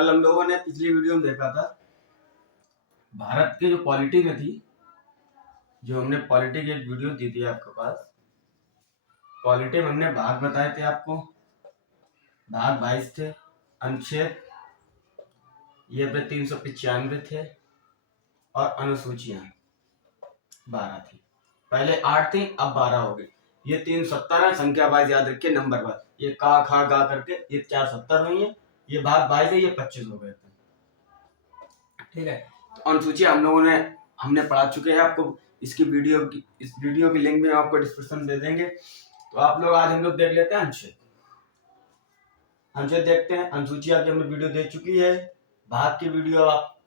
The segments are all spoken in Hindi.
कल हम लोगों ने पिछली वीडियो में देखा था भारत के जो पॉलिटी में थी, जो हमने पॉलिटी की एक वीडियो दी थी आपके पास। पॉलिटी में हमने भाग बताए थे आपको, भाग 22 थे, अनुच्छेद ये पे 395 थे और अनुसूचियां 12 थी। पहले 8 थी, अब 12 हो गई। ये 370 है, संख्या वाइज याद रखिए, नंबर वाइज। ये का खा गा करके ये 470 नहीं है, ये भाग 22 है, ये 25 हो गए थे। ठीक है, तो अनुसूची हमने पढ़ा चुके हैं आपको। इस वीडियो की लिंक में आपको डिस्क्रिप्शन दे देंगे। तो आप लोग आज हम लोग देख लेते हैं अनुच्छेद। अनुच्छेद देखते हैं। अनुसूची की हमने वीडियो दे चुकी है, भाग की वीडियो आप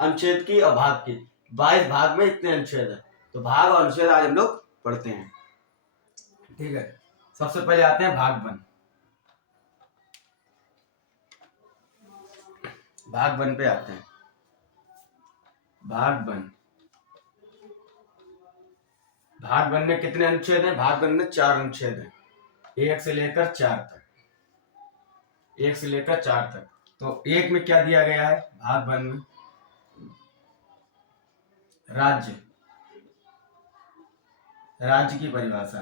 अनुच्छेद की और भाग की। 22 भाग में इतने अनुच्छेद है, तो भाग और अनुच्छेद आज हम लोग पढ़ते हैं। ठीक है, सबसे पहले आते हैं भाग 1। भाग 1 पे आते हैं। भाग 1 में कितने अनुच्छेद हैं? भाग 1 में 4 अनुच्छेद हैं, 1 से लेकर 4 तक। 1 से लेकर 4 तक। तो 1 में क्या दिया गया है? भाग 1 में राज्य की परिभाषा।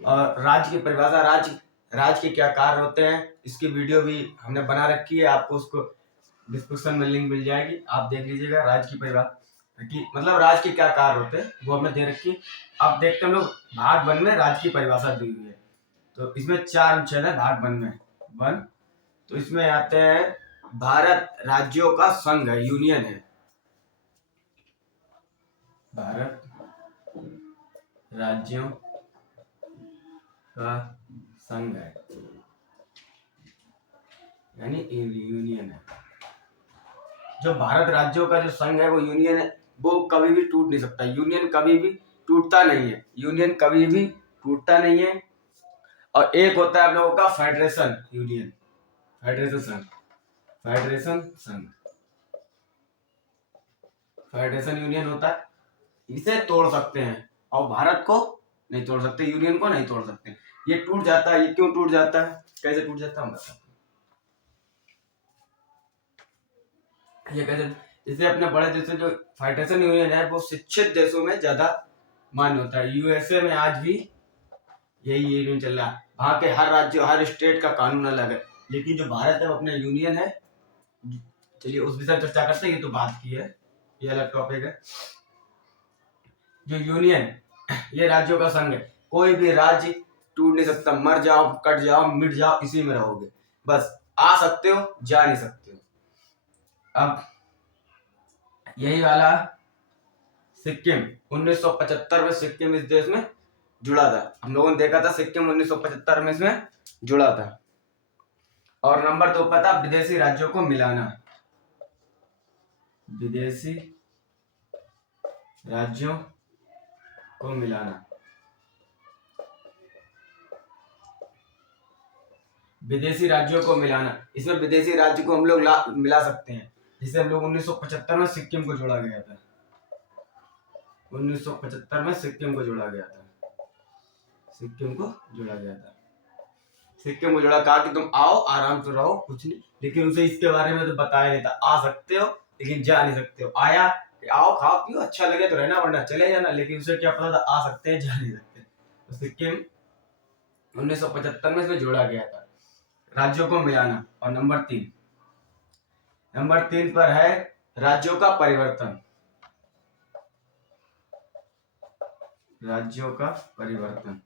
और राज्य की परिभाषा, राज्य के क्या कार्य होते हैं, इसकी वीडियो भी हमने बना रखी है, आपको उसको डिस्क्रिप्शन में लिंक मिल जाएगी, आप देख लीजिएगा। राज्य की परिभाषा कि मतलब राज्य के क्या कार्य होते हैं वो हमने दे रखी है। अब देखते हैं हम लोग भाग 1 में राज्य की परिभाषा दी हुई है। तो इसमें 4 अनुच्छेद है भाग 1 में। 1 तो इसमें आते हैं भारत राज्यों का संघ है, यूनियन है। भारत राज्यों का संघ है, यानी यूनियन है। जो भारत राज्यों का जो संघ है वो यूनियन है, वो कभी भी टूट नहीं सकता। यूनियन कभी भी टूटता नहीं है, यूनियन कभी भी टूटता नहीं है। और एक होता है आप लोगों का फेडरेशन यूनियन, फेडरेशन संघ, फेडरेशन यूनियन होता है। इसे तोड़ सकते हैं और भारत को नहीं तोड़ सकते, यूनियन को नहीं तोड़ सकते। ये टूट जाता है। ये क्यों टूट जाता है, कैसे टूट जाता है हम बताते हैं। ये कैसे, जैसे अपने बड़े देशों जो फेडरेशन यूनियन है वो शिक्षित देशों में ज्यादा मान्य होता है। यूएसए में आज भी यही यूनियन चल रहा है। वहां के हर राज्य, हर स्टेट का कानून अलग है, लेकिन जो भारत है वो अपने यूनियन है। चलिए उस विषय पर चर्चा करते हैं, ये तो बात की है, ये अलग टॉपिक है। जो यूनियन, ये राज्यों का संघ है। कोई भी राज्य टूट नहीं सकता। मर जाओ, कट जाओ, मिट जाओ, इसी में रहोगे। बस आ सकते हो, जा नहीं सकते हो। अब यही वाला सिक्किम 1975 में सिक्किम इस देश में जुड़ा था। हम लोगों ने देखा था सिक्किम 1975 में इसमें जुड़ा था। और नंबर 2 पता, विदेशी राज्यों को मिलाना। विदेशी राज्यों को मिलाना, विदेशी राज्यों को मिलाना। इसमें विदेशी राज्य को हम लोग मिला सकते हैं। जिसे हम लोग 1975 में सिक्किम को जोड़ा गया था। 1975 में सिक्किम को जोड़ा गया था। सिक्किम को जोड़ा गया था। सिक्किम को जोड़ा, कहा कि तुम आओ, आराम से रहो, कुछ नहीं। लेकिन उसे इसके बारे में तो बताया नहीं था। आ सकते हो लेकिन जा नहीं सकते हो। आया, आओ खाओ पियो, अच्छा लगे तो रहना, वरना चले जाना। लेकिन उसे क्या पता था, आ सकते हैं, जा नहीं सकते। तो सिक्किम 1975 में इसमें जोड़ा गया था। राज्यों को मिलाना। और नंबर 3 पर है राज्यों का परिवर्तन। राज्यों का परिवर्तन।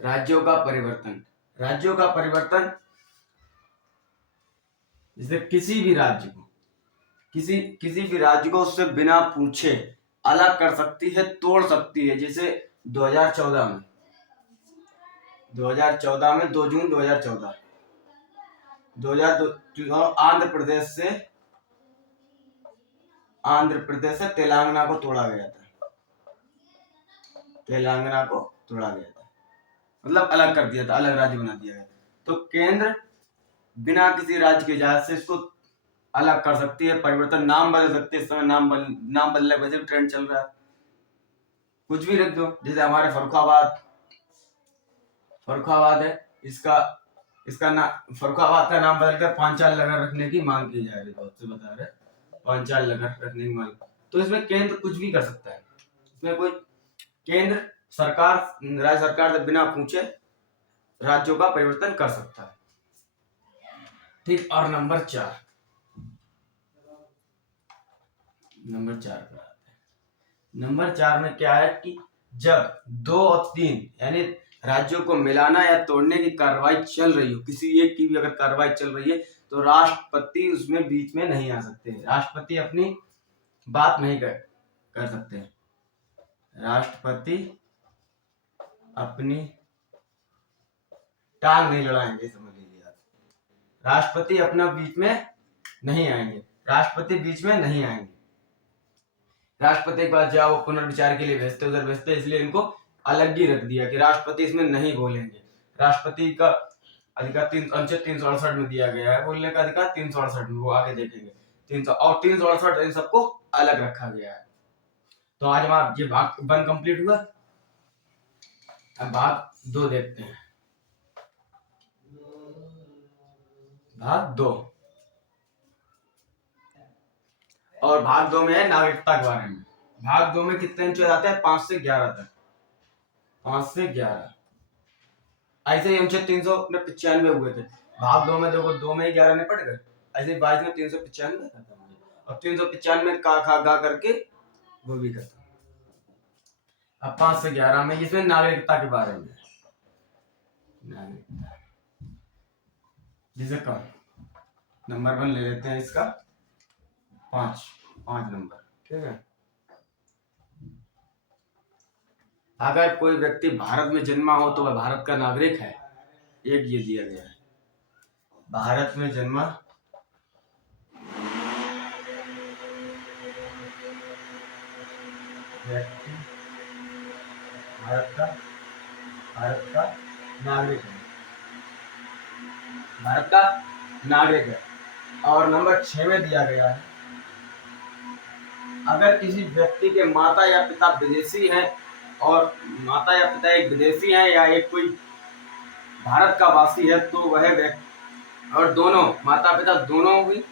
राज्यों का परिवर्तन। राज्यों का परिवर्तन जैसे किसी भी राज्य को उससे बिना पूछे अलग कर सकती है, तोड़ सकती है। जैसे 2014 में 2 जून 2014 आंध्र प्रदेश से तेलंगाना को तोड़ा गया था। मतलब अलग कर दिया था, अलग राज्य बना दिया गया। तो केंद्र बिना किसी राज्य की इजाजत से इसको अलग कर सकती है, परिवर्तन, नाम बदल सकती है। इस समय नाम बदलने का ट्रेंड चल रहा है। कुछ भी रख दो, जैसे हमारे फर्रुखाबाद है, इसका ना फर्रुखाबाद का नाम बदलकर पांचाल नगर रखने की मांग की जा रही है, बहुत से बता रहे पांचाल नगर रखने की मांग। तो इसमें केंद्र कुछ भी कर सकता है, इसमें कोई केंद्र सरकार राज्य सरकार से बिना पूछे राज्यों का परिवर्तन कर सकता है। ठीक, और नंबर 4 नंबर 4 में क्या है कि जब 2 और 3 यानी राज्यों को मिलाना या तोड़ने की कार्रवाई चल रही हो, किसी एक की भी अगर कार्रवाई चल रही है, तो राष्ट्रपति उसमें बीच में नहीं आ सकते। राष्ट्रपति अपनी बात नहीं कर सकते। राष्ट्रपति अपनी टांग नहीं लड़ाएंगे, समझ लीजिए आप। राष्ट्रपति अपना बीच में नहीं आएंगे, राष्ट्रपति बीच में नहीं आएंगे। राष्ट्रपति के पास जाओ पुनर्विचार के लिए भेजते, उधर भेजते, इसलिए इनको अलग ही रख दिया कि राष्ट्रपति इसमें नहीं बोलेंगे। राष्ट्रपति का अधिकार 368 में दिया गया है, बोलने का अधिकार 368 में, वो आगे देखेंगे। 300 और 368 इन सबको अलग रखा गया है। तो आज हमारा ये भाग 1 कंप्लीट हुआ। अब भाग 2 देखते हैं। भाग 2 और भाग 2 में है नागरिकता के बारे में। भाग 2 में कितने अंक आते हैं? 5 से 11 तक। 5 से 11 ऐसे ही अनुच्छेद 395 हुए थे। भाग 2 में देखो 2 में ही 11 निपट गए, ऐसे 22 में 395 खत्म हो गया, और 395 का खा गा करके वो भी खत्म। अब 5 से 11 में इसमें नागरिकता के बारे में, नागरिकता जिसे कम नंबर 1 ले लेते हैं, इसका 5 नंबर, ठीक है। अगर कोई व्यक्ति भारत में जन्मा हो तो वह भारत का नागरिक है, एक ये दिया गया है। भारत में जन्मा व्यक्ति भारत का नागरिक है, भारत का नागरिक है। और नंबर 6 में दिया गया है, अगर किसी व्यक्ति के माता या पिता विदेशी हैं, और माता या पिता एक विदेशी हैं या एक कोई भारत का वासी है, तो वह व्यक्ति, और दोनों माता पिता दोनों भी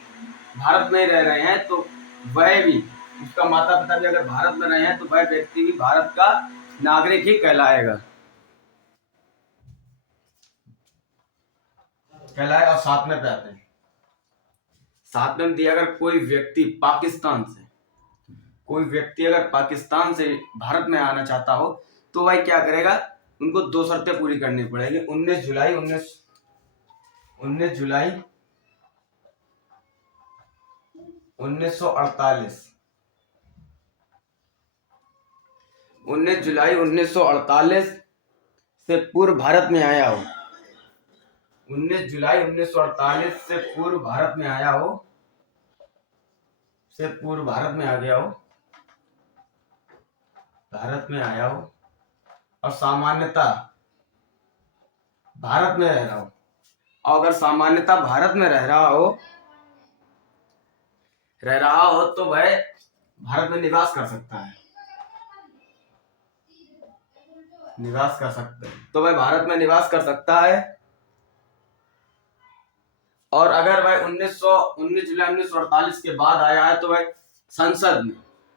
भारत में रह रहे हैं, तो वह भी, उसका माता पिता भी अगर भारत में रहे हैं, तो वह व्यक्ति भी भारत का नागरिक ही कहलाएगा। और 7 में आते हैं। 7 में दिया, अगर कोई व्यक्ति अगर पाकिस्तान से भारत में आना चाहता हो, तो वह क्या करेगा? उनको 2 शर्तें पूरी करनी पड़ेगी। 19 जुलाई 1948 से पूर्व भारत में आया हो, 19 जुलाई 1948 से पूर्व भारत में आया हो, भारत में आया हो, और सामान्यता भारत में रह रहा हो, और अगर सामान्यता भारत में रह रहा हो तो वह भारत में निवास कर सकता है, तो वह भारत में निवास कर सकता है। और अगर वह 19 जुलाई 1948 के बाद आया है, तो वह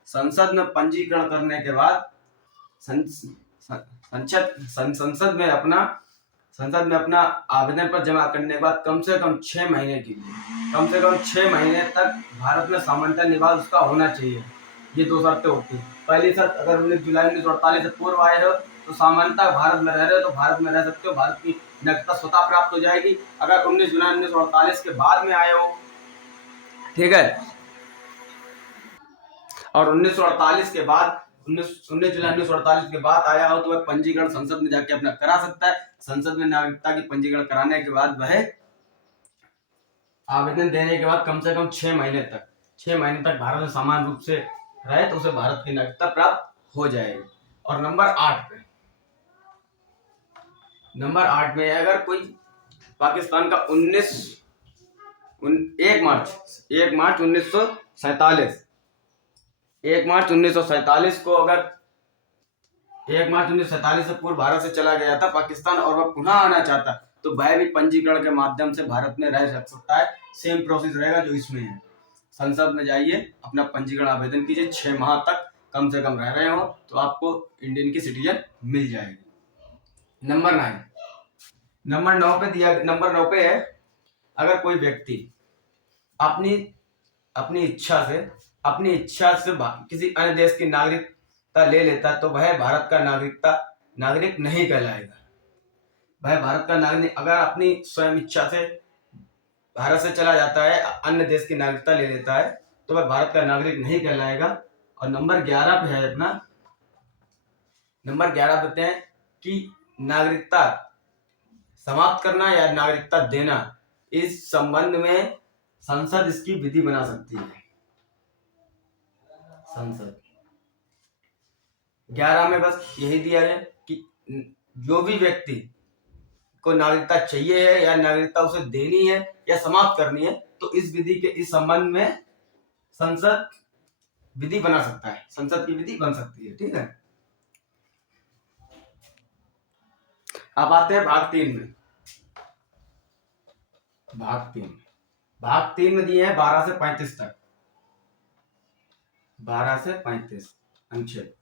संसद में पंजीकरण करने के बाद संसद में अपना आवेदन पर जमा करने के बाद कम से कम 6 महीने तक भारत में सामान्यतः निवास उसका होना चाहिए। ये 2 शर्तें होती हैं। पहली शर्त, अगर 19 जुलाई 1948 से पूर्व आए हो तो सामान्यतः भारत में रह रहे हो, तो भारत में रह सकते हो, भारत की नागरिकता स्वतः प्राप्त हो जाएगी। अगर 19 जुलाई 1948 के बाद में आए हो, ठीक है, और 1948 के बाद 19 जुलाई 1948 के बाद आया हो, तो वह पंजीकरण संसद में जाके अपना करा सकता है। संसद में नागरिकता की पंजीकरण कराने के बाद वह आवेदन देने के बाद कम से कम 6 महीने तक भारत में समान रूप से रहे, तो उसे भारत की नागरिकता प्राप्त हो जाएगी। और नंबर 8 में अगर कोई पाकिस्तान का 1 मार्च 1947 को अगर 1 मार्च 1947 से पूर्व भारत से चला गया था पाकिस्तान और वह पुनः आना चाहता तो वह भी पंजीकरण के माध्यम से भारत में रह सकता है। सेम प्रोसेस रहेगा जो इसमें है। संसद में जाइए, अपना पंजीकरण आवेदन कीजिए, 6 माह तक कम से कम रह रहे हो तो आपको इंडियन की सिटीजन मिल जाएगी। नंबर 9, नंबर 9 पे है, अगर कोई व्यक्ति अपनी इच्छा से किसी अन्य देश की नागरिकता ले लेता तो वह भारत का नागरिक नहीं कहलाएगा। वह भारत का नागरिक अगर अपनी स्वयं इच्छा से भारत से चला जाता है, अन्य देश की नागरिकता ले लेता है तो वह भारत का नागरिक नहीं कहलाएगा। और नंबर 11 पे है अपना, नंबर 11 बताते हैं कि नागरिकता समाप्त करना या नागरिकता देना, इस संबंध में संसद इसकी विधि बना सकती है। संसद 11 में बस यही दिया है कि जो भी व्यक्ति को नागरिकता चाहिए है या नागरिकता उसे देनी है या समाप्त करनी है तो इस विधि के इस संबंध में संसद विधि बना सकता है, संसद की विधि बन सकती है। ठीक है, अब आते हैं भाग 3 में। भाग 3 में दिए हैं 12 से 35 तक, 12 से 35 अनुच्छेद।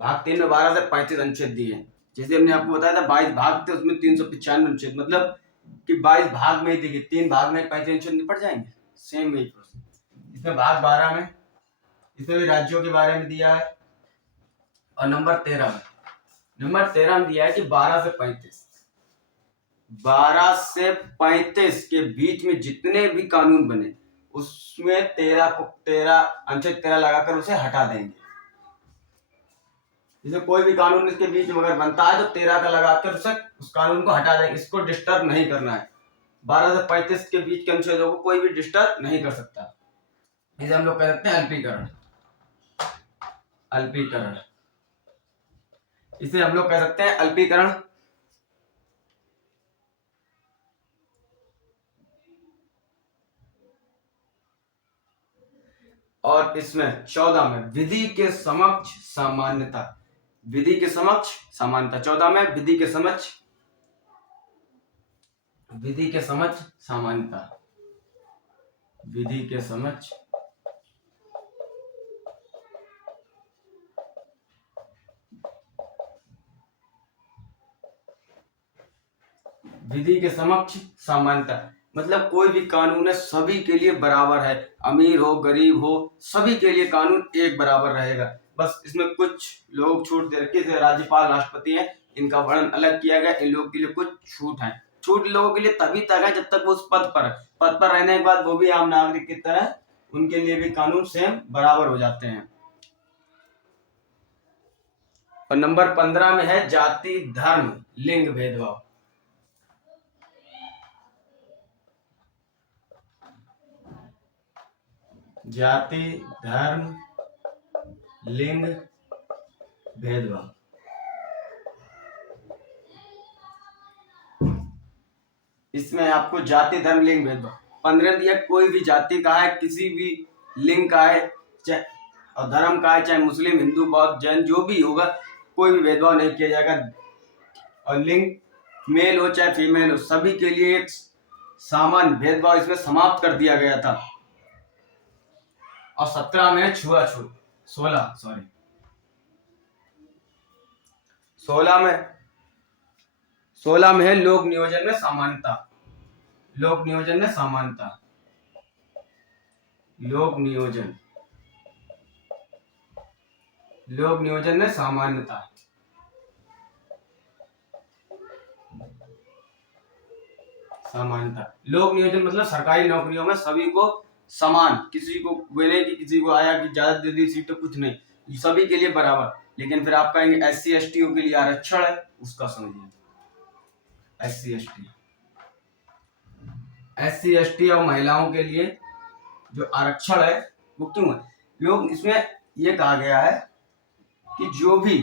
भाग 3 में 12 से 35 अनुच्छेद दिए हैं। जैसे हमने आपको बताया था 22 भाग थे, उसमें 395 अनुच्छेद, मतलब कि 22 भाग में ही देखिए 3 भाग में 35 अनुच्छेद निपट जाएंगे। सेम यही प्रोसेस इसमें भाग 12 में, इसमें भी राज्यों के बारे में दिया है। और नंबर 13 में दिया है कि 12 से 35 के बीच में जितने भी कानून बने उसमें अनुच्छेद 13 लगाकर उसे हटा देंगे। जैसे कोई भी कानून इसके बीच में अगर बनता है तो 13 का लगाकर उस कानून को हटा देंगे, इसको डिस्टर्ब नहीं करना है। 12 से 35 के बीच के अनुच्छेदों को कोई भी डिस्टर्ब नहीं कर सकता। इसे हम लोग कह सकते हैं अल्पीकरण। इसे हम लोग कह सकते हैं अल्पीकरण। और इसमें 14 में विधि के समक्ष सामान्यता, 14 में विधि के समक्ष सामान्यता, मतलब कोई भी कानून है सभी के लिए बराबर है, अमीर हो गरीब हो सभी के लिए कानून एक बराबर रहेगा। बस इसमें कुछ लोग छूट दे रखे, जैसे राज्यपाल राष्ट्रपति हैं, इनका वर्णन अलग किया गया। इन लोगों के लिए कुछ छूट है। छूट लोगों के लिए तभी तक है जब तक वो उस पद पर रहने के बाद वो भी आम नागरिक की तरह उनके लिए भी कानून सेम बराबर हो जाते हैं। और नंबर 15 में है जाति धर्म लिंग भेदभाव। जाति धर्म लिंग भेदभाव, इसमें आपको जाति धर्म लिंग भेदभाव 15 दिया। कोई भी जाति का है, किसी भी लिंग का है, चाहे और धर्म का है, चाहे मुस्लिम हिंदू बौद्ध जैन जो भी होगा, कोई भी भेदभाव नहीं किया जाएगा। और लिंग मेल हो चाहे फीमेल हो सभी के लिए एक सामान्य भेदभाव इसमें समाप्त कर दिया गया था। और 17 में छुआछूत, 16 में है लोक नियोजन में समानता। लोक नियोजन में समानता लोक नियोजन मतलब सरकारी नौकरियों में सभी को समान, किसी को बोले कि किसी को आया कि ज्यादा दे दी सीट तो कुछ नहीं, सभी के लिए बराबर। लेकिन फिर आप कहेंगे SC ST के लिए आरक्षण है, उसका समझिए। SC ST और महिलाओं के लिए जो आरक्षण है वो क्यों है? लोग इसमें ये कहा गया है कि जो भी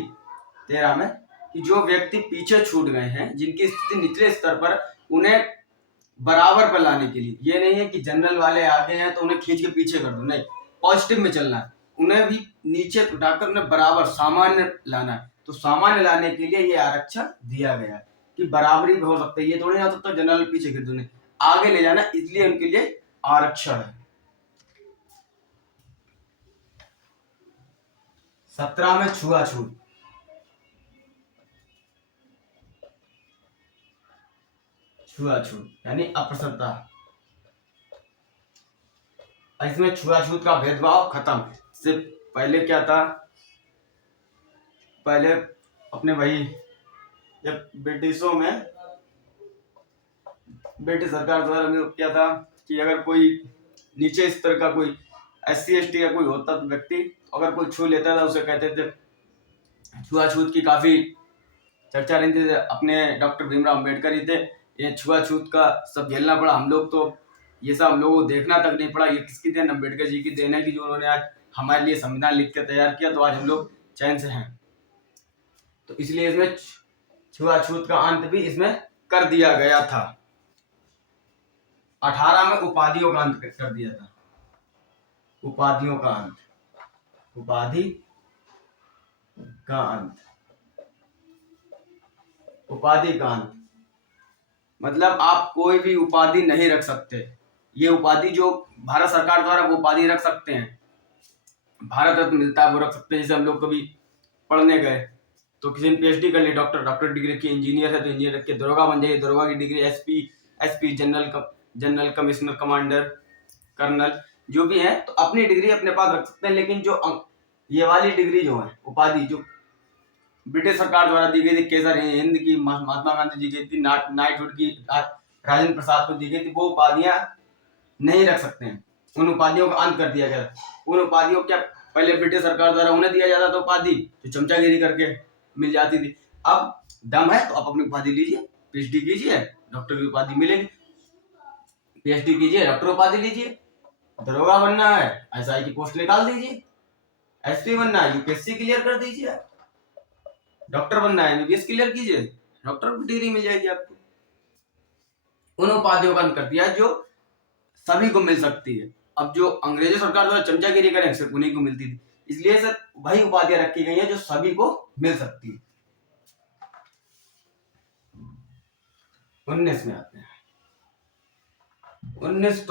13 में कि जो व्यक्ति पीछे छूट गए हैं, जिनकी स्थिति निचले स्तर पर, उन्हें बराबर पर लाने के लिए। ये नहीं है कि जनरल वाले आगे हैं तो उन्हें खींच के पीछे कर दो, नहीं, पॉजिटिव में चलना है। उन्हें भी नीचे उठाकर उन्हें बराबर सामान्य लाना है। तो सामान्य लाने के लिए ये आरक्षण दिया गया है कि बराबरी हो सकती है। ये थोड़ी ना हो सकता जनरल पीछे गिर दूने, आगे ले जाना, इसलिए उनके लिए आरक्षण है। 17 में छुआछूत। छुआछूत यानी अप्रसन्नता। इसमें छुआछूत का भेदभाव खत्म। इससे पहले क्या था, पहले अपने भाई जब ब्रिटिशों में, ब्रिटिश सरकार द्वारा में क्या था कि अगर कोई नीचे स्तर का कोई SC ST का कोई होता तो व्यक्ति, अगर कोई छू लेता था उसे कहते थे, छुआछूत की काफी चर्चा रहती थी। अपने डॉक्टर भीमराव अम्बेडकर ही थे, ये छुआछूत का सब झेलना पड़ा। हम लोग तो ये सब हम लोग को देखना तक नहीं पड़ा। ये किसकी देन, अम्बेडकर जी की देन है कि जो उन्होंने आज हमारे लिए संविधान लिख के तैयार किया, तो आज हम लोग चैन से हैं। तो इसलिए इसमें छुआछूत का अंत भी इसमें कर दिया गया था। 18 में उपाधियों का अंत कर दिया था। उपाधियों का अंत, उपाधि का अंत, उपाधि का अंत मतलब आप कोई भी उपाधि नहीं रख सकते। ये उपाधि जो भारत सरकार द्वारा वो उपाधि रख सकते हैं, भारत रत्न मिलता है वो रख सकते हैं। जैसे हम लोग कभी पढ़ने गए तो किसी ने PhD कर ली, डॉक्टर डिग्री की, इंजीनियर है तो इंजीनियर रख के दरोगा बन जाइए, दरोगा की degree, SP general commissioner, commander, colonel, जो भी है, तो अपनी डिग्री अपने पास रख सकते हैं। लेकिन जो ये वाली डिग्री जो है, उपाधि जो ब्रिटिश सरकार द्वारा दी गई थी, केसर हिंद की महात्मा गांधी जी की थी, नाइटहुड की राजेंद्र प्रसाद को दी गई थी, वो उपाधियां नहीं रख सकते हैं। उन उपाधियों का अंत कर दिया गया। उन उपाधियों क्या पहले ब्रिटिश सरकार द्वारा उन्हें दिया जाता था उपाधि, जो चमचागिरी करके मिल जाती थी। अब दम है तो आप अपनी उपाधि लीजिए, PhD कीजिए, डॉक्टर की उपाधि मिलेगी। PhD कीजिए, डॉक्टर उपाधि लीजिए। दरोगा बनना है, SI की पोस्ट निकाल दीजिए। SP बनना है, UPSC क्लियर कर दीजिए। डॉक्टर बनना है, MBBS क्लियर कीजिए, डॉक्टर की डिग्री मिल जाएगी आपको। उन उपाधियों का अंत कर दिया जो सभी को मिल सकती है। अब जो अंग्रेजों सरकार द्वारा चमचागिरी करें सिर्फ उन्हीं को मिलती थी, इसलिए सर वही उपाधियां रखी गई हैं जो सभी को मिल सकती है। 19 में आते हैं। 19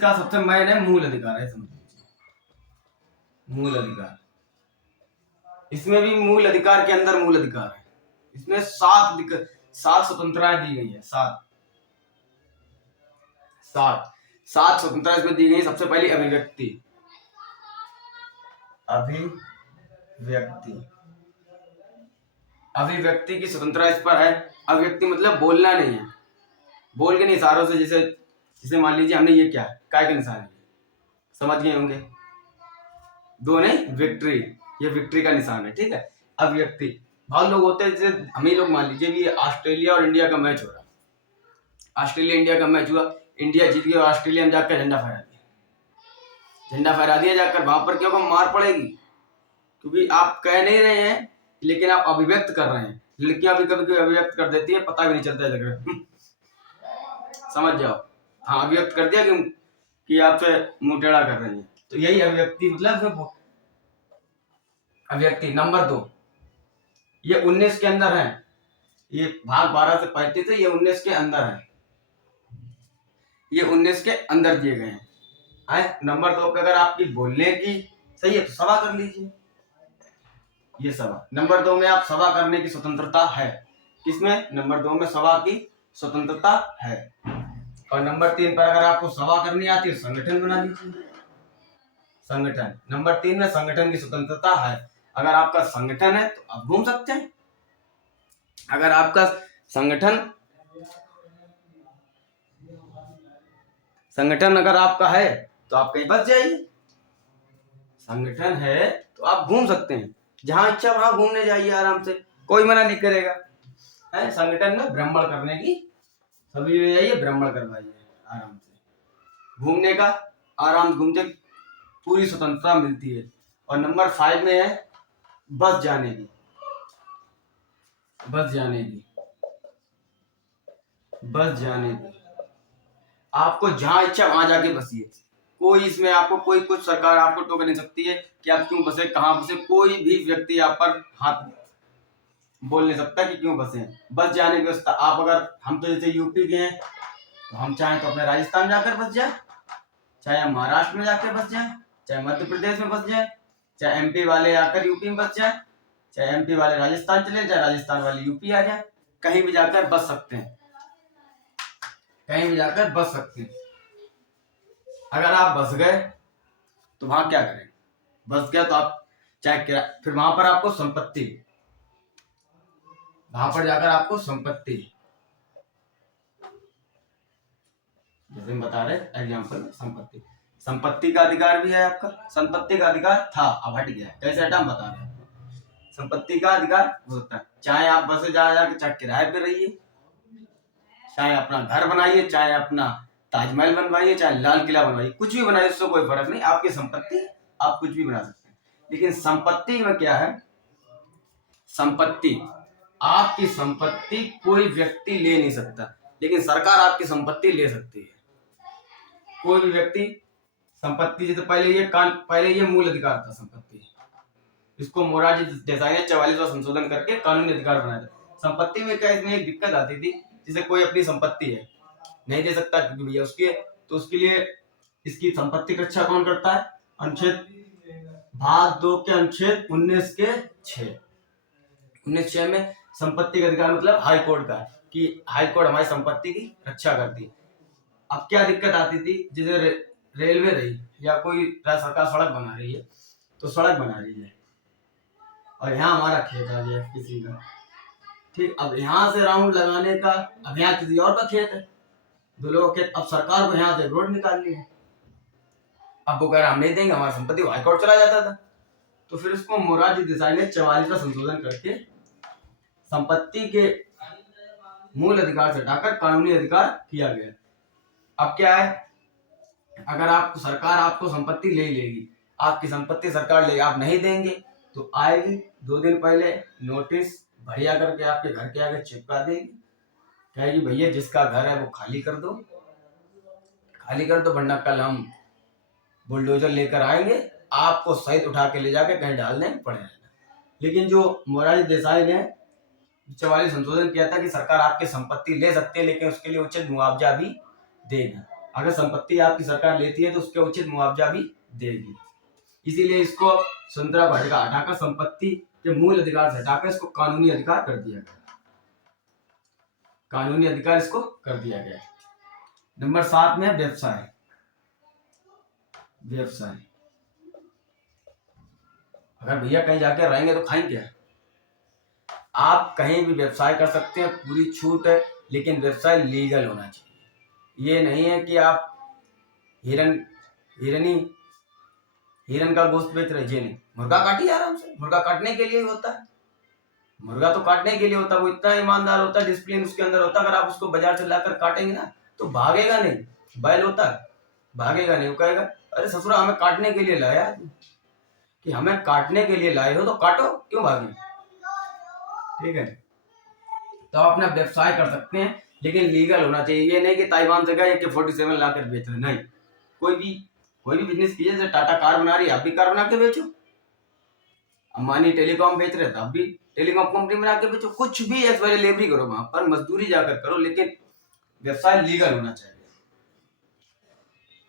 का सबसे मेन है मूल अधिकार है, समझ लीजिए। मूल अधिकार, इसमें भी मूल अधिकार के अंदर मूल अधिकार है। इसमें 7 स्वतंत्रताएं दी गई है। सात स्वतंत्रता इसमें दी गई। सबसे पहली अभिव्यक्ति। अभिव्यक्ति की स्वतंत्रता इस पर है। अभिव्यक्ति मतलब बोलना नहीं है, बोल के नहीं, इशारों से। जैसे मान लीजिए हमने ये क्या है, काय के निशान है, समझ गए होंगे। दो नहीं, विक्ट्री, ये विक्ट्री का निशान है, ठीक है। अभिव्यक्ति, बहुत लोग होते हैं, जैसे हम ही लोग मान लीजिए कि ऑस्ट्रेलिया और इंडिया का मैच हो रहा। ऑस्ट्रेलिया इंडिया का मैच हुआ, इंडिया जीत गई और ऑस्ट्रेलिया में जाकर झंडा फहरा दिया। झंडा फहरा दिया जाकर, वहां पर क्यों मार पड़ेगी? क्योंकि आप कह नहीं रहे हैं लेकिन आप अभिव्यक्त कर रहे हैं। लड़कियां भी कभी कभी अभिव्यक्त कर देती है, पता भी नहीं चलता है, लग रहा है। समझ जाओ, हाँ, अभिव्यक्त कर दिया कि आपसे मुंह टेढ़ा कर रही है, तो यही अभिव्यक्ति मतलब अभिव्यक्ति। नंबर 2, ये 19 के अंदर है। ये भाग 12 से 35 है, ये 19 के अंदर है। ये 19 के अंदर दिए गए हैं। नंबर 2 पे अगर आपकी बोलने की सही है तो सभा कर लीजिए, ये सभा। नंबर 2 में आप सभा करने की स्वतंत्रता है। किसमें? नंबर 2 में सभा की स्वतंत्रता है। और नंबर 3 पर अगर आपको सभा करनी आती है, संगठन बना लीजिए, संगठन। नंबर 3 में संगठन की स्वतंत्रता है। अगर आपका संगठन है तो आप घूम सकते हैं। अगर आपका संगठन अगर आपका है तो आप कहीं बच जाइए। संगठन है तो आप घूम सकते हैं, जहां इच्छा वहां घूमने जाइए आराम से, कोई मना नहीं करेगा। है संगठन में भ्रमण करने की, सभी में जाइए, भ्रमण करवाइए आराम से, घूमने का आराम, घूमते पूरी स्वतंत्रता मिलती है। और नंबर 5 में है बस जाने की। बस जाने की, आपको जहां इच्छा वहां जाके बसिए, कोई इसमें आपको कोई कुछ सरकार आपको टोक नहीं सकती है कि आप क्यों बसे, कहाँ बसे। कोई भी व्यक्ति आप पर हाथ बोल नहीं सकता कि क्यों बसे। बस जाने की व्यवस्था आप, अगर हम तो जैसे यूपी के हैं तो हम चाहें तो अपने राजस्थान जाकर बस जाए, चाहे हम महाराष्ट्र में जाकर बस जाए, चाहे मध्य प्रदेश में बस जाए, चाहे एमपी वाले आकर यूपी में बस जाए, चाहे एमपी वाले राजस्थान चले जाए, राजस्थान वाले यूपी आ जाए, कहीं भी जाकर बस सकते हैं, कहीं भी जाकर बस सकते हैं। अगर आप बस गए तो वहां क्या करें? बस गया तो आप चाहे फिर वहां पर आपको संपत्ति, वहां पर जाकर आपको संपत्ति, जैसे हम बता रहे एग्जाम्पल, संपत्ति का अधिकार भी है आपका। संपत्ति का अधिकार था, अब हट गया है। कैसे हटा हम बता रहे हैं। संपत्ति का अधिकार होता है, चाहे आप बसे जा जाके चाहे किराए पे रहिए, चाहे अपना घर बनाइए, चाहे अपना ताजमहल बनवाइए, चाहे लाल किला बनवाइए, कुछ भी बनाइए, उससे कोई फर्क नहीं। आपकी संपत्ति, आप कुछ भी बना सकते हैं। लेकिन संपत्ति में क्या है, संपत्ति, आपकी संपत्ति कोई व्यक्ति ले नहीं सकता, लेकिन सरकार आपकी संपत्ति ले सकती है। कोई भी व्यक्ति संपत्ति, जैसे पहले ये मूल अधिकार था संपत्ति, इसको मोरारजी देसाई ने 44वां संशोधन करके कानूनी अधिकार बनाया था। संपत्ति में क्या, इसमें एक दिक्कत आती थी, जैसे कोई अपनी संपत्ति है नहीं दे सकता क्योंकि भैया उसकी, तो उसके लिए इसकी संपत्ति की रक्षा कौन करता है? अनुच्छेद भाग 2 के अनुच्छेद 19 के 6 में संपत्ति का अधिकार मतलब हाई कोर्ट का, कि हाई कोर्ट हमारी संपत्ति की रक्षा करती है। अब क्या दिक्कत आती थी, जैसे रेलवे रही या कोई सरकार सड़क बना रही है, तो सड़क बना रही है और यहाँ हमारा खेत आ गया किसी का, ठीक, अब यहाँ से राउंड लगाने का, अब यहाँ किसी और का खेत है, दो लोगों के, अब सरकार को यहाँ से रोड निकालनी है, अब वो कह रहा हम नहीं देंगे, हमारी संपत्ति हाईकोर्ट चला जाता था। तो फिर उसको मोरारजी देसाई ने 44वां संशोधन करके संपत्ति के मूल अधिकार से हटाकर कानूनी अधिकार किया गया। अब क्या है, अगर आप सरकार आपको संपत्ति ले लेगी, आपकी संपत्ति सरकार ले, आप नहीं देंगे तो आएगी 2 दिन पहले नोटिस बढ़िया करके आपके घर के आगे चिपका देगी, कहेगी भैया जिसका घर है वो खाली कर दो, वरना कल हम बुलडोजर लेकर आएंगे, आपको सहित उठा के ले जाके कहीं डाल देंगे पड़ेगा। लेकिन जो मोरारजी देसाई ने 44 संशोधन किया था कि सरकार आपकी संपत्ति ले सकती है, लेकिन उसके लिए उचित मुआवजा भी देगी। अगर संपत्ति आपकी सरकार लेती है तो उसके उचित मुआवजा भी देगी। इसीलिए इसको स्वतंत्रता को हटाकर संपत्ति के मूल अधिकार से हटाकर इसको कानूनी अधिकार कर दिया गया। कानूनी अधिकार इसको कर दिया गया। नंबर 7 में व्यवसाय। व्यवसाय, अगर भैया कहीं जाके रहेंगे तो खाएंगे क्या? आप कहीं भी व्यवसाय कर सकते हैं, पूरी छूट है, लेकिन व्यवसाय लीगल होना चाहिए। ये नहीं है कि आप हिरन का गोश्त बेच रहे हैं, मुर्गा काटिए आराम से, मुर्गा काटने के लिए होता है, मुर्गा तो काटने के लिए होता है, वो इतना ईमानदार होता है, डिसिप्लिन उसके अंदर होता है। अगर आप उसको बाजार से लाकर काटेंगे ना तो भागेगा नहीं, बैल होता है भागेगा नहीं, वो कहेगा अरे ससुरा हमें काटने के लिए लाया, कि हमें काटने के लिए लाए हो तो काटो, क्यों भागे, ठीक है। तो आप अपना व्यवसाय कर सकते हैं, लेकिन लीगल होना चाहिए। ये नहीं कि ताइवान से गए AK-47 लाकर बेच रहे, नहीं। कोई भी बिजनेस कीजिए, जैसे टाटा कार बना रही है, आप भी कार बना के बेचो, अंबानी टेलीकॉम बेच रहे थे, आप भी टेलीकॉम कंपनी बना के बेचो, कुछ भी डिलीवरी करो, वहां पर मजदूरी जाकर करो, लेकिन व्यवसाय लीगल होना चाहिए।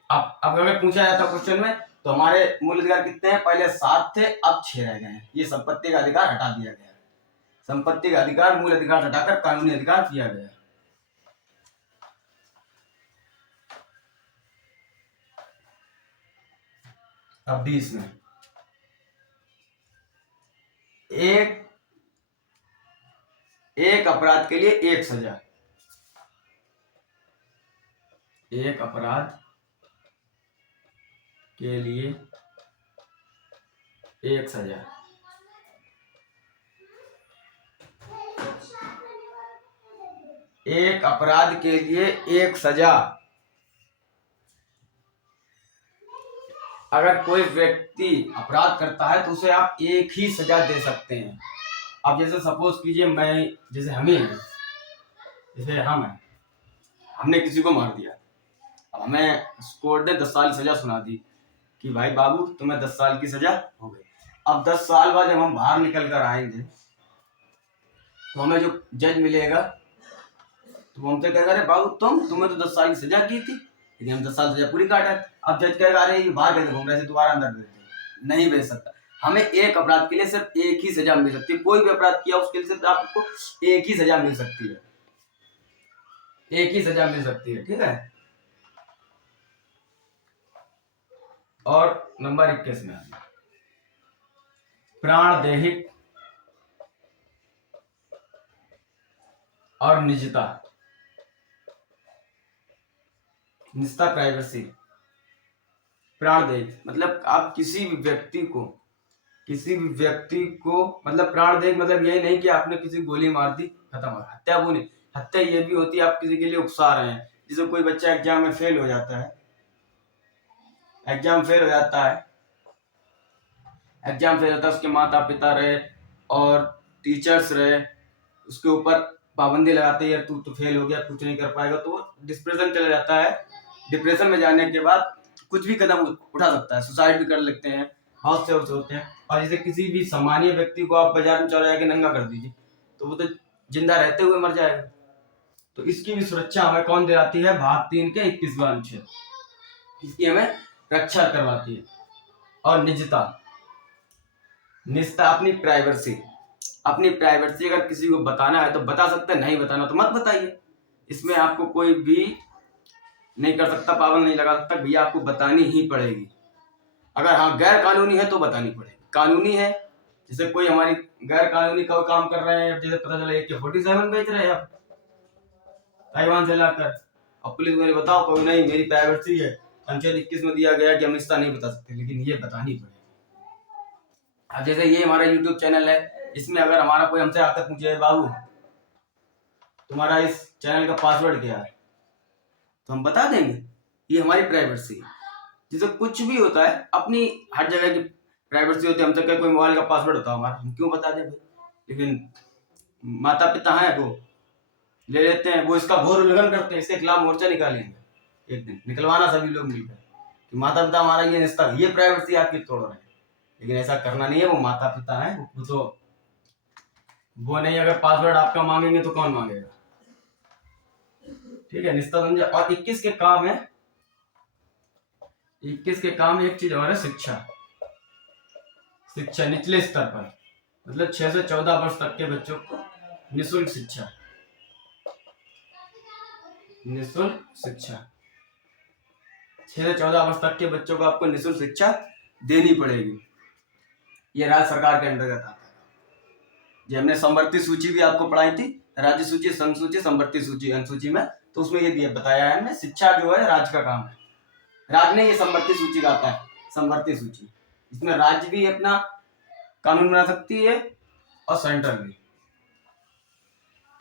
अब अगर पूछा जाता क्वेश्चन में तो हमारे मूल अधिकार कितने हैं? पहले 7 थे, अब 6 रह गए हैं। ये संपत्ति का अधिकार हटा दिया गया। संपत्ति का अधिकार मूल अधिकार से हटाकर कानूनी अधिकार किया गया। अब 20 में एक अपराध के लिए एक सजा। एक अपराध के लिए एक सजा। एक अपराध के लिए एक सजा। अगर कोई व्यक्ति अपराध करता है तो उसे आप एक ही सजा दे सकते हैं। अब जैसे सपोज कीजिए जैसे हम हैं, हमने किसी को मार दिया, हमें कोर्ट ने 10 साल की सजा सुना दी कि भाई बाबू तुम्हें 10 साल की सजा हो गई। अब 10 साल बाद जब हम बाहर निकल कर आएंगे तो हमें जो जज मिलेगा तो वो हमसे कहेगा, अरे बाबू तुम्हें तो 10 साल की सजा की थी लेकिन हम 10 साल सजा पूरी काटा। अब जज कहेगा, अरे ये बाहर कैसे घूम रहे थे, दोबारा अंदर भेज दो। नहीं भेज सकता। हमें एक अपराध के लिए सिर्फ एक ही सजा मिल सकती है। कोई भी अपराध किया उसके लिए सिर्फ आपको एक ही सजा मिल सकती है, एक ही सजा मिल सकती है, ठीक है। और नंबर 21 में प्राणदेहिक और निजता, प्राइवेसी। प्राणदेहिक मतलब आप किसी भी व्यक्ति को मतलब प्राणदेहिक मतलब यही नहीं कि आपने किसी गोली मार दी खत्म हो, हत्या वो नहीं। हत्या ये भी होती है आप किसी के लिए उकसा रहे हैं। जैसे कोई बच्चा एग्जाम में फेल हो जाता है, उसके माता पिता रहे और टीचर्स रहे उसके ऊपर पाबंदी लगाते हैं, तू तो फेल हो गया, कुछ नहीं कर पाएगा, तो वो डिप्रेशन चला जाता है। डिप्रेशन में जाने के बाद कुछ भी कदम उठा सकता है, सुसाइड भी कर लेते हैं, बहुत से होते हैं। और जैसे किसी भी सामान्य व्यक्ति को आप बाजार में चला जाके नंगा कर दीजिए तो वो तो जिंदा रहते हुए मर जाएगा। तो इसकी भी सुरक्षा हमें कौन दिलाती है? भाग 3 के 21वां अनुच्छेद, इसकी हमें रक्षा करवाती है। और निजता, अपनी प्राइवेसी अगर किसी को बताना है तो बता सकते हैं, नहीं बताना तो मत बताइए। इसमें आपको कोई भी नहीं कर सकता, पाबंद नहीं लगा सकता, भैया आपको बतानी ही पड़ेगी। अगर हाँ गैर कानूनी है तो बतानी पड़ेगी, कानूनी है जैसे कोई हमारी गैर कानूनी कोई काम कर रहे हैं, जैसे पता चला AK-47 बेच रहे हैं आप ताइवान से लाकर, और पुलिस को बताओ, कोई नहीं मेरी प्राइवेसी है, अनुच्छेद 21 में दिया गया कि हम इसका नहीं बता सकते, लेकिन ये बतानी पड़ेगी। अब जैसे ये हमारा YouTube चैनल है, इसमें अगर हमारा कोई हमसे आकर पूछे, बाबू तुम्हारा इस चैनल का पासवर्ड क्या है, तो हम बता देंगे, ये हमारी प्राइवेसी है। जैसे कुछ भी होता है अपनी हर जगह की प्राइवेसी होती है। हमसे कहे कोई मोबाइल का पासवर्ड होता है हमारा, हम क्यों बता दें भाई, लेकिन माता पिता हैं वो ले लेते हैं, वो इसका घोर उल्लंघन करते हैं, इसके खिलाफ मोर्चा निकालेंगे, एक दिन निकलवाना सभी लोग मिलकर कि माता पिता हमारा ये रिश्ता, ये प्राइवेसी आपकी तोड़ रहे हैं। लेकिन ऐसा करना नहीं है, वो माता पिता है, वो तो वो नहीं, अगर पासवर्ड आपका मांगेंगे तो कौन मांगेगा, ठीक है, निष्ठा समझे। और 21 के काम है, 21 के काम एक चीज और है, शिक्षा निचले स्तर पर, मतलब 6 से 14 वर्ष तक के बच्चों को निःशुल्क शिक्षा, 6 से 14 वर्ष तक के बच्चों को आपको निःशुल्क शिक्षा देनी पड़ेगी। ये राज्य सरकार के अंतर्गत आता है। जो हमने संवर्ती सूची भी आपको पढ़ाई थी, राज्य सूची, संघ सूची, संवर्ती सूची, अनुसूची में, तो उसमें ये दिया बताया है हमने, शिक्षा जो है राज्य का काम है। राज्य ने ये संवर्ती सूची का आता है, संवर्ती सूची, इसमें राज्य भी अपना कानून बना सकती है और सेंटर भी।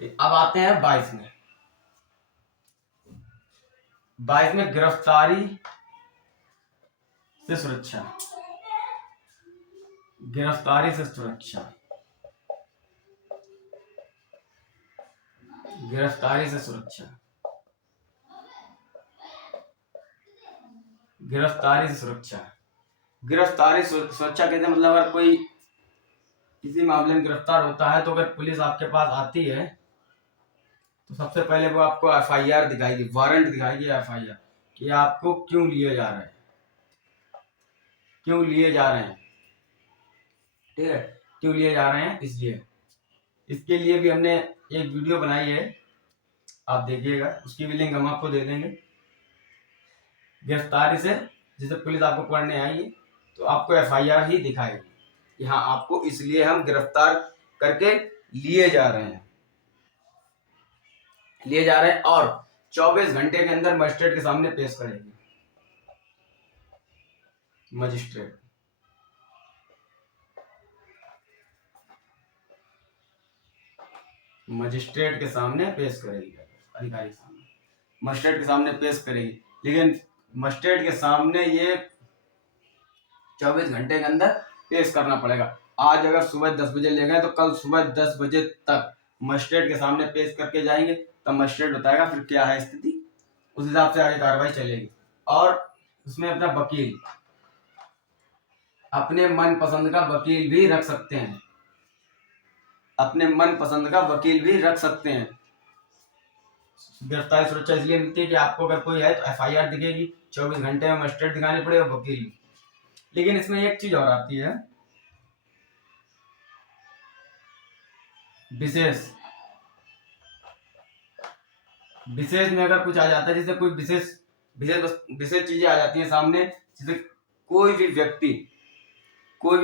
अब आते हैं 22 में। 22 में गिरफ्तारी से सुरक्षा, गिरफ्तारी से सुरक्षा, गिरफ्तारी से सुरक्षा, गिरफ्तारी से सुरक्षा, गिरफ्तारी सुरक्षा कहते हैं मतलब अगर कोई किसी मामले में गिरफ्तार होता है तो अगर पुलिस आपके पास आती है तो सबसे पहले वो आपको FIR दिखाएगी, वारंट दिखाएगी, FIR कि आपको क्यों लिए जा रहे हैं, क्यों लिए जा रहे हैं, ठीक है, क्यों लिए जा रहे हैं, इसलिए। इसके लिए भी हमने एक वीडियो बनाई है, आप देखिएगा, उसकी भी लिंक हम आपको दे देंगे। गिरफ्तारी से जैसे पुलिस आपको पकड़ने आएगी तो आपको FIR ही दिखाएगी कि हाँ आपको इसलिए हम गिरफ्तार करके लिए जा रहे हैं, और 24 घंटे के अंदर मजिस्ट्रेट के सामने पेश करेगी, मजिस्ट्रेट के सामने पेश करेगी, अधिकारी के सामने मजिस्ट्रेट के सामने पेश करेगी। लेकिन मजिस्ट्रेट के सामने ये 24 घंटे के अंदर पेश करना पड़ेगा। आज अगर सुबह 10 बजे ले गए तो कल सुबह 10 बजे तक मजिस्ट्रेट के सामने पेश करके जाएंगे, तब मजिस्ट्रेट बताएगा फिर क्या है स्थिति, उस हिसाब से आगे कार्रवाई चलेगी। और उसमें अपना वकील, अपने मन पसंद का वकील भी रख सकते हैं, अपने मन पसंद का वकील भी रख सकते हैं। गिरफ्तारी सुरक्षा इसलिए मिलती है कि आपको अगर कोई है तो FIR दिखेगी, 24 घंटे में मजिस्ट्रेट दिखाने पड़ेगा, वकील। लेकिन इसमें एक चीज और आती है, विशेष में अगर कुछ आ जाता है, जैसे कोई विशेष चीजें आ जाती हैं सामने, जैसे कोई भी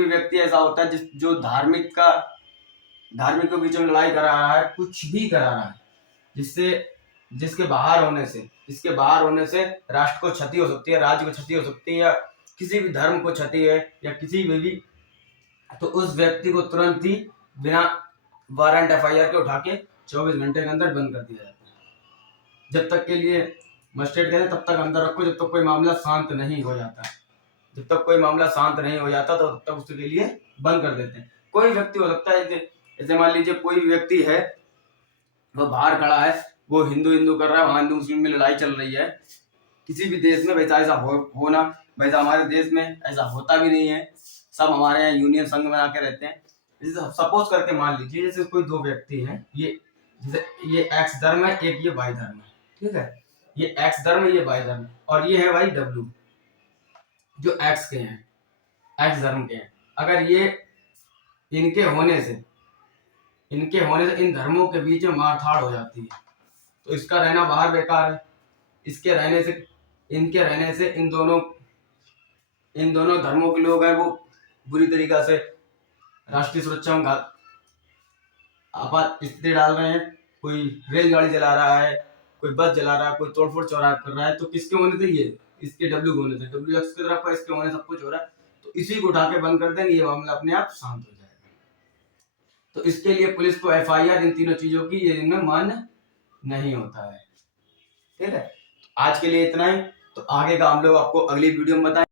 व्यक्ति ऐसा होता है जो धार्मिक के बीच में लड़ाई करा रहा है, कुछ भी करा रहा है, इसके बाहर होने से राष्ट्र को क्षति हो सकती है, राज्य को क्षति हो सकती है, या किसी भी धर्म को क्षति है, या किसी भी, तो उस व्यक्ति को तुरंत ही बिना वारंट FIR के उठा के 24 घंटे के अंदर बंद कर दिया जाता है। जब तक के लिए मजिस्ट्रेट कहते हैं तब तक अंदर रखो, जब तक कोई मामला शांत नहीं हो जाता, तो तब तक उसके लिए बंद कर देते हैं। कोई व्यक्ति हो सकता है, जैसे मान लीजिए कोई भी व्यक्ति है, वो बाहर खड़ा है, वो हिंदू कर रहा है, वहां हिंदू मुस्लिम में लड़ाई चल रही है, किसी भी देश में वैसा ऐसा होना, वैसा हमारे देश में ऐसा होता भी नहीं है, सब हमारे यहाँ यूनियन संघ में आके रहते हैं। जैसे सपोज करके मान लीजिए, जैसे कोई दो व्यक्ति हैं, ये एक्स धर्म है, एक ये वाई धर्म है, ठीक है, ये एक्स धर्म है, ये वाई धर्म है, और ये है भाई W, जो एक्स के हैं, एक्स धर्म के हैं। अगर ये इनके होने से इन धर्मों के बीच में मारधाड़ हो जाती है, तो इसका रहना बाहर बेकार है। इनके रहने से इन दोनों धर्मों के लोग हैं, वो बुरी तरीका से राष्ट्रीय सुरक्षा में आपात स्थिति डाल रहे हैं। कोई रेलगाड़ी चला रहा है, कोई बस जला रहा है, कोई तोड़फोड़ चौराहा कर रहा है, तो किसके होने से? ये इसके W के होने से, WX की तरफ इसके होने सब कुछ हो रहा है, तो इसी को उठा के बंद कर देंगे, ये मामला अपने आप शांत हो जाएगा। तो इसके लिए पुलिस को FIR इन तीनों चीजों की ये इनमें मान्य नहीं होता है, ठीक है। आज के लिए इतना ही, तो आगे का हम लोग आपको अगली वीडियो में बताएं।